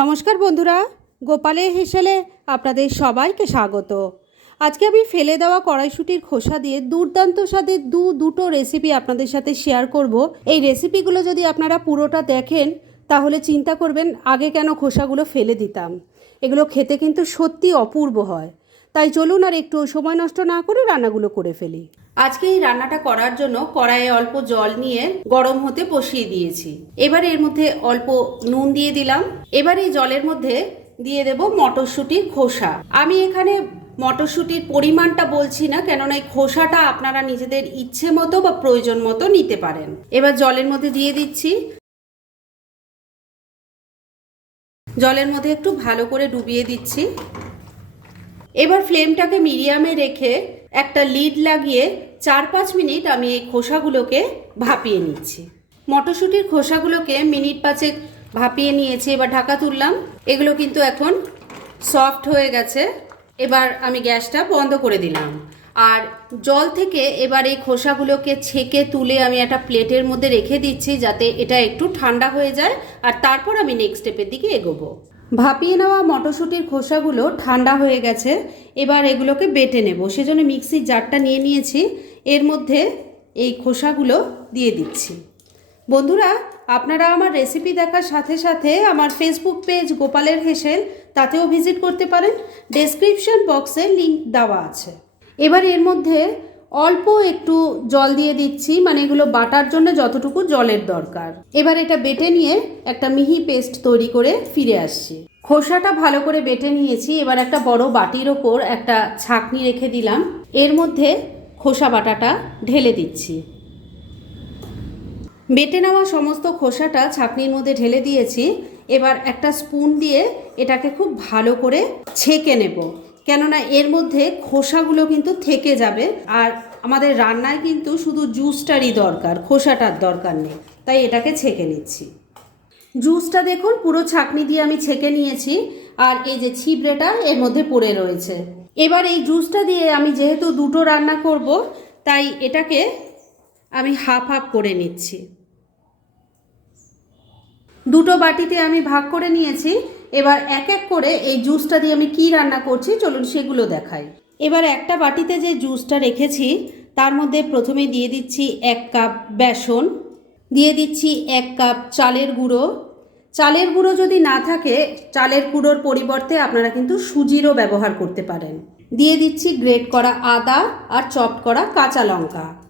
নমস্কার বন্ধুরা গোপালের হেসেলে আপনাদের সবাইকে স্বাগত। আজকে আমি ফেলে দেওয়া কড়াইশুটির খোসা দিয়ে দুর্দান্ত স্বাদের দু দুটো রেসিপি আপনাদের সাথে শেয়ার করব। এই রেসিপিগুলো যদি আপনারা পুরোটা দেখেন, তাহলে চিন্তা করবেন আগে কেন খোসাগুলো ফেলে দিতাম। এগুলো খেতে কিন্তু সত্যি অপূর্ব হয়। তাই চলুন আর একটু সময় নষ্ট না করে রান্নাগুলো করে ফেলি। আজকে এই রান্নাটা করার জন্য কড়াইয়ে অল্প জল নিয়ে গরম হতে বসিয়ে দিয়েছি। এবার এর মধ্যে অল্প নুন দিয়ে দিলাম। এবার এই জলের মধ্যে দিয়ে দেব মটরশুঁটির খোসা। আমি এখানে মটরশুঁটির পরিমাণটা বলছি না, কেননা এই খোসাটা আপনারা নিজেদের ইচ্ছে মতো বা প্রয়োজন মতো নিতে পারেন। এবার জলের মধ্যে দিয়ে দিচ্ছি। জলের মধ্যে একটু ভালো করে ডুবিয়ে দিচ্ছি। এবার ফ্লেমটাকে মিডিয়ামে রেখে একটা লিড লাগিয়ে চার পাঁচ মিনিট আমি এই খোসাগুলোকে ভাপিয়ে নিচ্ছি। মটরশুঁটির খোসাগুলোকে মিনিট পাঁচেক ভাপিয়ে নিয়েছি, এবার ঢাকা তুললাম। এগুলো কিন্তু এখন সফট হয়ে গেছে। এবার আমি গ্যাসটা বন্ধ করে দিলাম। আর জল থেকে এবার এই খোসাগুলোকে ছেঁকে তুলে আমি একটা প্লেটের মধ্যে রেখে দিচ্ছি, যাতে এটা একটু ঠান্ডা হয়ে যায়। আর তারপর আমি নেক্সট স্টেপের দিকে এগোবো। ভাপিয়ে নেওয়া মটরশুঁটির খোসাগুলো ঠান্ডা হয়ে গেছে। এবার এগুলোকে বেটে নেব। সেজন্য মিক্সির জারটা নিয়ে নিয়েছি। এর মধ্যে এই খোসাগুলো দিয়ে দিচ্ছি। বন্ধুরা, আপনারা আমার রেসিপি দেখার সাথে সাথে আমার ফেসবুক পেজ গোপালের হেসেল, তাতেও ভিজিট করতে পারেন। ডেসক্রিপশন বক্সে লিংক দেওয়া আছে। এবার এর মধ্যে অল্প একটু জল দিয়ে দিচ্ছি মানে এগুলো বাটার জন্য যতটুকু জলের দরকার। এবার এটা বেটে নিয়ে একটা মিহি পেস্ট তৈরি করে ফিরে আসছি। খোসাটা ভালো করে বেটে নিয়েছি, এবার একটা বড় বাটির ওপর একটা ছাকনি রেখে দিলাম। এর মধ্যে খোসা বাটাটা ঢেলে দিচ্ছি। বেটে নেওয়া সমস্ত খোসাটা ছাকনির মধ্যে ঢেলে দিয়েছি। এবার একটা স্পুন দিয়ে এটাকে খুব ভালো করে ছেঁকে নেব। কেননা এর মধ্যে খোসাগুলো কিন্তু থেকে যাবে আর আমাদের রান্নায় কিন্তু শুধু জুসটারই দরকার, খোসাটার দরকার নেই। তাই এটাকে ছেঁকে নিচ্ছি। জুসটা দেখুন, পুরো ছাকনি দিয়ে আমি ছেঁকে নিয়েছি আর এই যে ছিবড়েটা এর মধ্যে পড়ে রয়েছে। এবার এই জুসটা দিয়ে আমি যেহেতু দুটো রান্না করব, তাই এটাকে আমি হাফ হাফ করে নিচ্ছি। দুটো বাটিতে আমি ভাগ করে নিয়েছি। এবার এক এক করে এই জুসটা দিয়ে আমি কি রান্না করছি, চলুন সেগুলো দেখাই। এবার একটা বাটিতে যে জুসটা রেখেছি, তার মধ্যে প্রথমে দিয়ে দিচ্ছি এক কাপ বেসন, দিয়ে দিচ্ছি এক কাপ চালের গুঁড়ো। চালের গুঁড়ো যদি না থাকে, চালের গুঁড়োর পরিবর্তে আপনারা কিন্তু সুজিরও ব্যবহার করতে পারেন। দিয়ে দিচ্ছি গ্রেট করা আদা আর চপ করা কাঁচা লঙ্কা।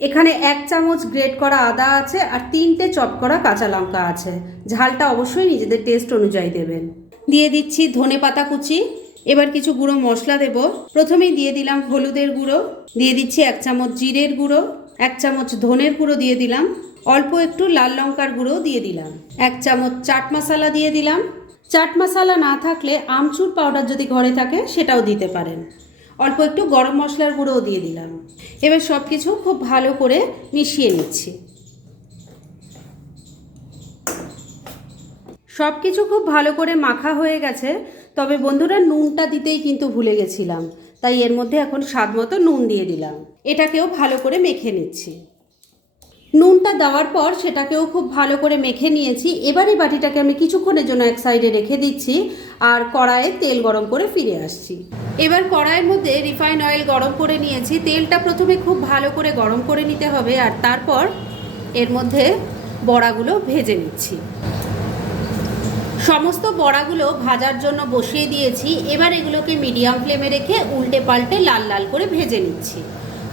এখানে এক চামচ গ্রেট করা আদা আছে আর তিনটে চপ করা কাঁচা লঙ্কা আছে। ঝালটা অবশ্যই নিজেদের টেস্ট অনুযায়ী দেবেন। দিয়ে দিচ্ছি ধনে পাতা কুচি। এবার কিছু গুঁড়ো মশলা দেব। প্রথমেই দিয়ে দিলাম হলুদের গুঁড়ো। দিয়ে দিচ্ছি এক চামচ জিরের গুঁড়ো। এক চামচ ধনের গুঁড়ো দিয়ে দিলাম। অল্প একটু লাল লঙ্কার গুঁড়ো দিয়ে দিলাম। এক চামচ চাট মশলা দিয়ে দিলাম। চাট মশলা না থাকলে আমচুর পাউডার যদি ঘরে থাকে, সেটাও দিতে পারেন। অল্প একটু গরম মশলার গুঁড়োও দিয়ে দিলাম। এবার সব কিছু খুব ভালো করে মিশিয়ে নিচ্ছি। সব কিছু খুব ভালো করে মাখা হয়ে গেছে, তবে বন্ধুরা নুনটা দিতেই কিন্তু ভুলে গেছিলাম, তাই এর মধ্যে এখন স্বাদ মতো নুন দিয়ে দিলাম। এটাকেও ভালো করে মেখে নিচ্ছি। নুনটা দেওয়ার পর সেটাকেও খুব ভালো করে মেখে নিয়েছি। এবার বাটিটাকে আমি কিছুক্ষণের জন্য এক সাইডে রেখে দিচ্ছি আর কড়াইয়ে তেল গরম করে ফিরে আসছি। এবার কড়াইয়ের মধ্যে রিফাইন অয়েল গরম করে নিয়েছি। তেলটা প্রথমে খুব ভালো করে গরম করে নিতে হবে আর তারপর এর মধ্যে বড়াগুলো ভেজে নিচ্ছি। সমস্ত বড়াগুলো ভাজার জন্য বসিয়ে দিয়েছি। এবার এগুলোকে মিডিয়াম ফ্লেমে রেখে উল্টে পাল্টে লাল লাল করে ভেজে নিচ্ছি।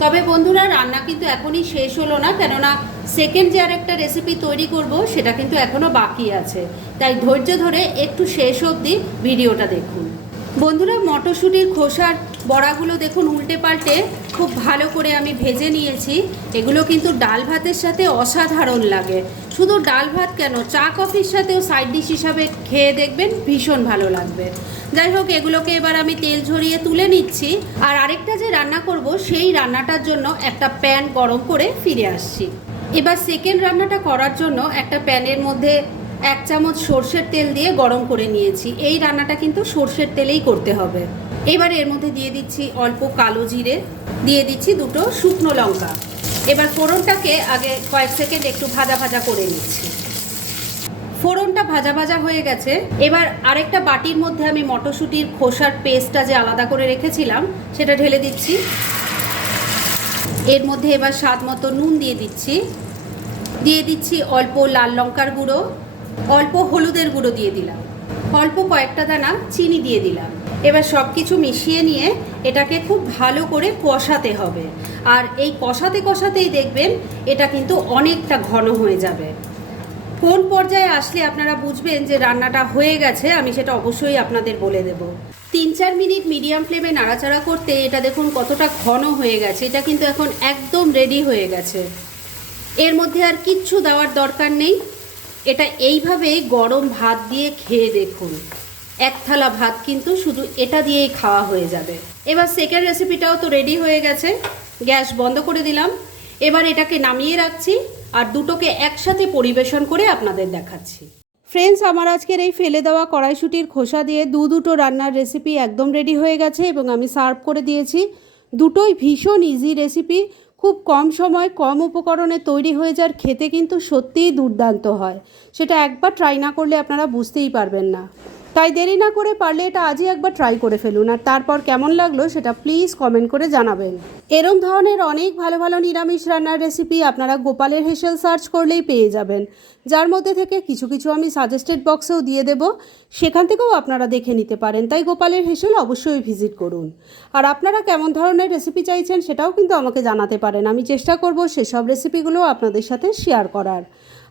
তবে বন্ধুরা, রান্না কিন্তু এখনই শেষ হলো না, কেননা সেকেন্ড যে আরেকটা রেসিপি তৈরি করব, সেটা কিন্তু এখনও বাকি আছে। তাই ধৈর্য ধরে একটু শেষ অবধি ভিডিওটা দেখুন। বন্ধুরা, মটরশুঁটির খোসার বড়াগুলো দেখুন উল্টে পাল্টে খুব ভালো করে আমি ভেজে নিয়েছি। এগুলো কিন্তু ডাল ভাতের সাথে অসাধারণ লাগে। শুধু ডাল ভাত কেন? চা কফির সাথেও সাইড ডিশ হিসাবে খেয়ে দেখবেন ভীষণ ভালো লাগবে। যাই হোক, এগুলোকে এবার আমি তেল ঝরিয়ে তুলে নিচ্ছি। আর আরেকটা যে রান্না করব, সেই রান্নাটার জন্য একটা প্যান গরম করে ফিরে আসছি। এবার সেকেন্ড রান্নাটা করার জন্য একটা প্যানের মধ্যে এক চামচ সর্ষের তেল দিয়ে গরম করে নিয়েছি। এই রান্নাটা কিন্তু সর্ষের তেলেই করতে হবে। এবার এর মধ্যে দিয়ে দিচ্ছি অল্প কালো জিরে, দিয়ে দিচ্ছি দুটো শুকনো লঙ্কা। এবার ফোড়নটাকে আগে কয়েক সেকেন্ড একটু ভাজা ভাজা করে নিচ্ছি। ফোড়নটা ভাজা ভাজা হয়ে গেছে। এবার আরেকটা বাটির মধ্যে আমি মটরশুঁটির খোসার পেস্টটা যে আলাদা করে রেখেছিলাম, সেটা ঢেলে দিচ্ছি। এর মধ্যে এবার স্বাদ মতো নুন দিয়ে দিচ্ছি। দিয়ে দিচ্ছি অল্প লাল লঙ্কার গুঁড়ো, অল্প হলুদের গুঁড়ো দিয়ে দিলাম। অল্প কয়েকটা দানা চিনি দিয়ে দিলাম। এবার সব কিছু মিশিয়ে নিয়ে এটাকে খুব ভালো করে কষাতে হবে। আর এই কষাতে কষাতেই দেখবেন এটা কিন্তু অনেকটা ঘন হয়ে যাবে। কোন পর্যায়ে আসলে আপনারা বুঝবেন যে রান্নাটা হয়ে গেছে, আমি সেটা অবশ্যই আপনাদের বলে দেব। তিন চার মিনিট মিডিয়াম ফ্লেমে নাড়াচাড়া করতে এটা দেখুন কতটা ঘন হয়ে গেছে, এটা কিন্তু এখন একদম রেডি হয়ে গেছে। এর মধ্যে আর কিচ্ছু দেওয়ার দরকার নেই। এটা এইভাবেই গরম ভাত দিয়ে খেয়ে দেখুন। এক থালা ভাত কিন্তু শুধু এটা দিয়েই খাওয়া হয়ে যাবে। এবার সেকেন্ড রেসিপিটাও তো রেডি হয়ে গেছে। গ্যাস বন্ধ করে দিলাম। এবার এটাকে নামিয়ে রাখছি আর দুটোকে একসাথে পরিবেশন করে আপনাদের দেখাচ্ছি। ফ্রেন্ডস আমার আজকের এই ফেলে দেওয়া কড়াইশুটির খোসা দিয়ে দু দুটো রান্নার রেসিপি একদম রেডি হয়ে গেছে এবং আমি সার্ভ করে দিয়েছি। দুটোই ভীষণ ইজি রেসিপি খুব কম সময়, কম উপকরণে তৈরি হয়ে যার খেতে কিন্তু সত্যিই দুর্দান্ত হয়। সেটা একবার ট্রাই না করলে আপনারা বুঝতেই পারবেন না। তাই দেরি না করে পারলে এটা আজই একবার ট্রাই করে ফেলুন। আর তারপর কেমন লাগল সেটা প্লিজ কমেন্ট করে জানাবেন। এরম ধরনের অনেক ভালো ভালো নিরামিষ রান্নার রেসিপি আপনারা গোপালের হেসেল সার্চ করলেই পেয়ে যাবেন। যার মধ্যে থেকে কিছু কিছু আমি সাজেস্টেড বক্সেও দিয়ে দেব। সেখান থেকেও আপনারা দেখে নিতে পারেন। তাই গোপালের হেসেল অবশ্যই ভিজিট করুন। আর আপনারা কেমন ধরনের রেসিপি চাইছেন সেটাও কিন্তু আমাকে জানাতে পারেন। আমি চেষ্টা করব সেসব রেসিপিগুলো আপনাদের সাথে শেয়ার করার।